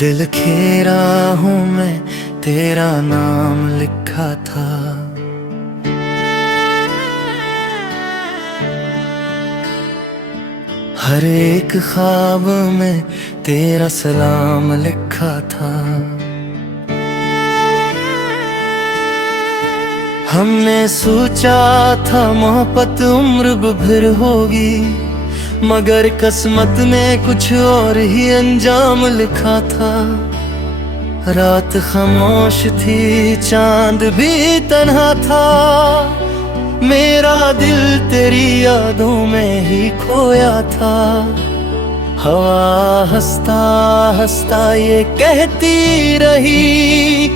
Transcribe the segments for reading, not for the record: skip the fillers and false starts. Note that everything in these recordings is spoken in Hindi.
दिल खेरा हूँ मैं, तेरा नाम लिखा था। हर एक ख्वाब में तेरा सलाम लिखा था। हमने सोचा था मोहब्बत उम्र भर होगी, मगर किस्मत ने कुछ और ही अंजाम लिखा था। रात खामोश थी, चांद भी तन्हा था, मेरा दिल तेरी यादों में ही खोया था। हवा हंसता हंसता ये कहती रही,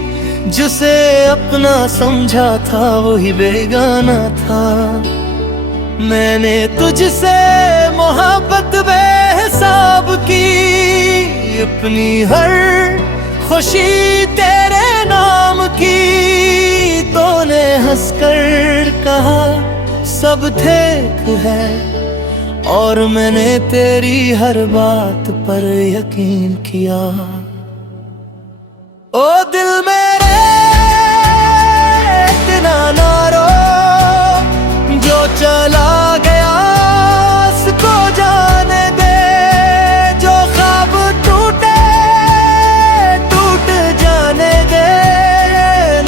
जिसे अपना समझा था वही बेगाना था। मैंने तुझसे मोहब्बत बेहिसाब की, अपनी हर खुशी तेरे नाम की। तूने हंसकर कहा सब ठीक है, और मैंने तेरी हर बात पर यकीन किया। ओ दिल मेरे इतना ना रो, जो चला गया उसको जाने दे। जो ख्वाब टूटे टूट जाने दे,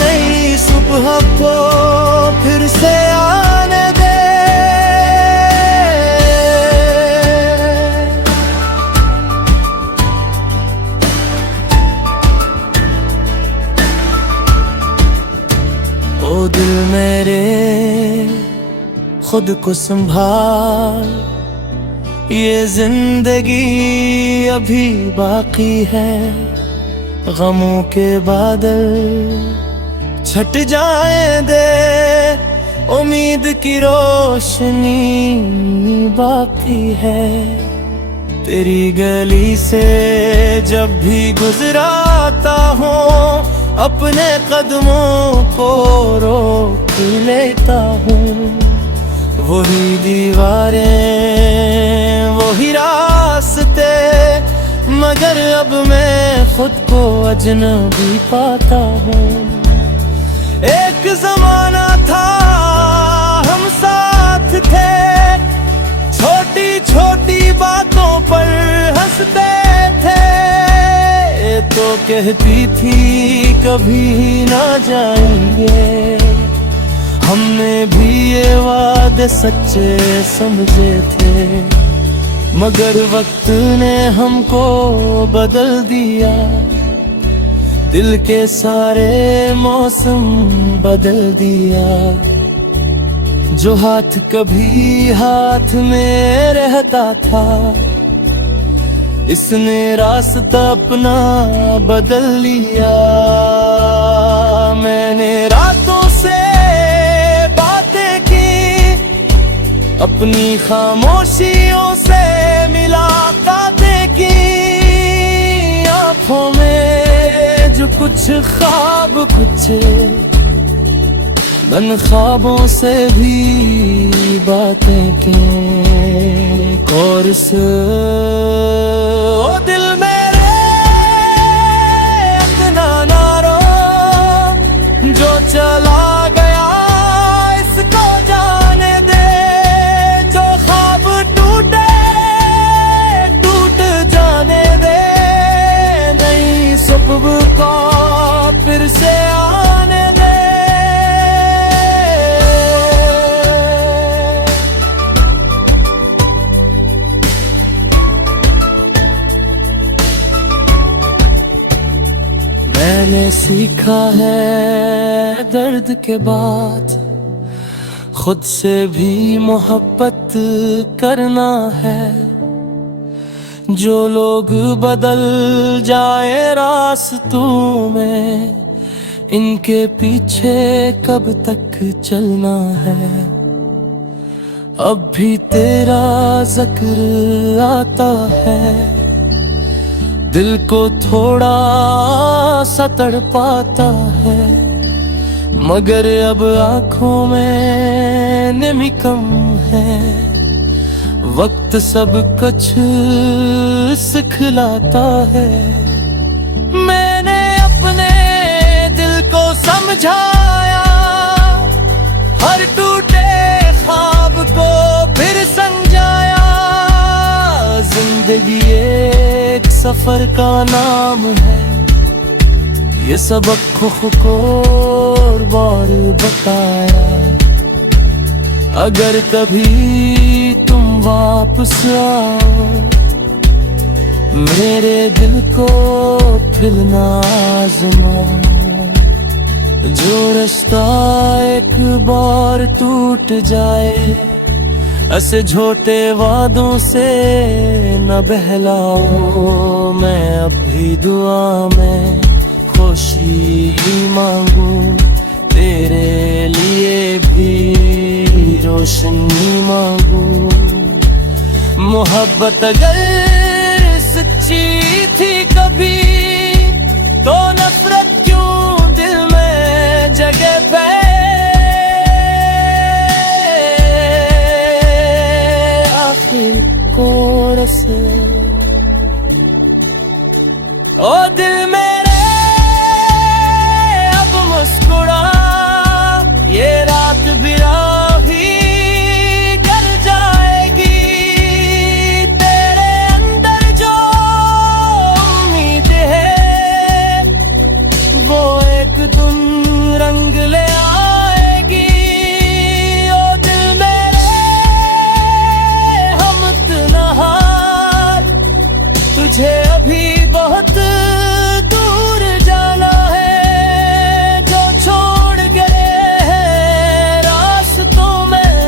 नई सुबह को फिर से आने दे। ओ दिल मेरे खुद को संभाल, ये जिंदगी अभी बाकी है। गमों के बादल छट जाए दे, उम्मीद की रोशनी बाकी है। तेरी गली से जब भी गुजराता हूँ, अपने कदमों को रोक लेता हूँ। वही दीवारें वही रास्ते, मगर अब मैं खुद को अजनबी पाता हूँ। एक जमाना था हम साथ थे, छोटी छोटी बातों पर हंसते थे। तो कहती थी कभी ना जाएंगे, हमने भी ये वादे सच्चे समझे थे। मगर वक्त ने हमको बदल दिया, दिल के सारे मौसम बदल दिया। जो हाथ कभी हाथ में रहता था, इसने रास्ता अपना बदल लिया। मैंने रातों से बातें की, अपनी खामोशियों से मुलाकातें की। आँखों में जो कुछ ख्वाब पूछे, बन ख्वाबों से भी बातें की। और से ओ दिल मेरे इतना ना रो, जो चला गया इसको जाने दे। जो ख्वाब टूटे टूट जाने दे, नई सुबह को फिर से आने दे। मैंने सीखा है दर्द के बाद, खुद से भी मोहब्बत करना है। जो लोग बदल जाए रास्तों में, इनके पीछे कब तक चलना है। अब भी तेरा जिक्र आता है, दिल को थोड़ा सा तड़पाता है। मगर अब आँखों में नमी कम है, वक्त सब कुछ सिखलाता है। मैंने अपने दिल को समझाया, हर टूटे ख्वाब को फिर संजाया। जिंदगी एक सफर का नाम है, ये सबक को और बार बताया। अगर कभी तुम वापस आओ, मेरे दिल को फिर ना आज़माओ। जो रास्ता एक बार टूट जाए, ऐसे झूठे वादों से न बहलाओ। मैं अब भी दुआ में खुशी मांगू, तेरे लिए भी रोशनी मांगू। मोहब्बत अगर सच्ची थी कभी, तो नफरत क्यों दिल में जगह पे। आखिर कोरस ओ दिल मेरे अब मुस्कुरा, ये रात भी राही कर जाएगी। तेरे अंदर जो उम्मीद है, वो एक दिन रंग ले आएगी। ओ दिल मेरे हम तन्हार, तुझे अभी बहुत दूर जाना है। जो छोड़ गए हैं रास्तों में,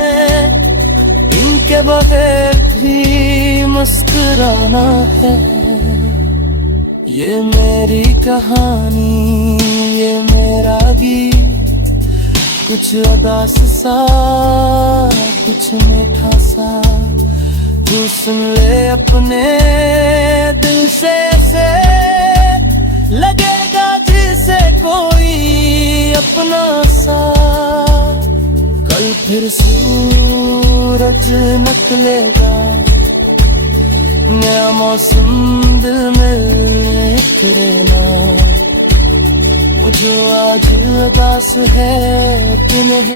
इनके बगैर भी मुस्कुराना है। ये मेरी कहानी, ये मेरा गीत, कुछ उदास सा कुछ मीठा सा। तू सुन ले अपने दिल से, लगेगा जैसे कोई अपना सा। कल फिर सूरज निकलेगा, नया मौसम दिल में उतरेना। मुझे आज उदास है कि नहीं।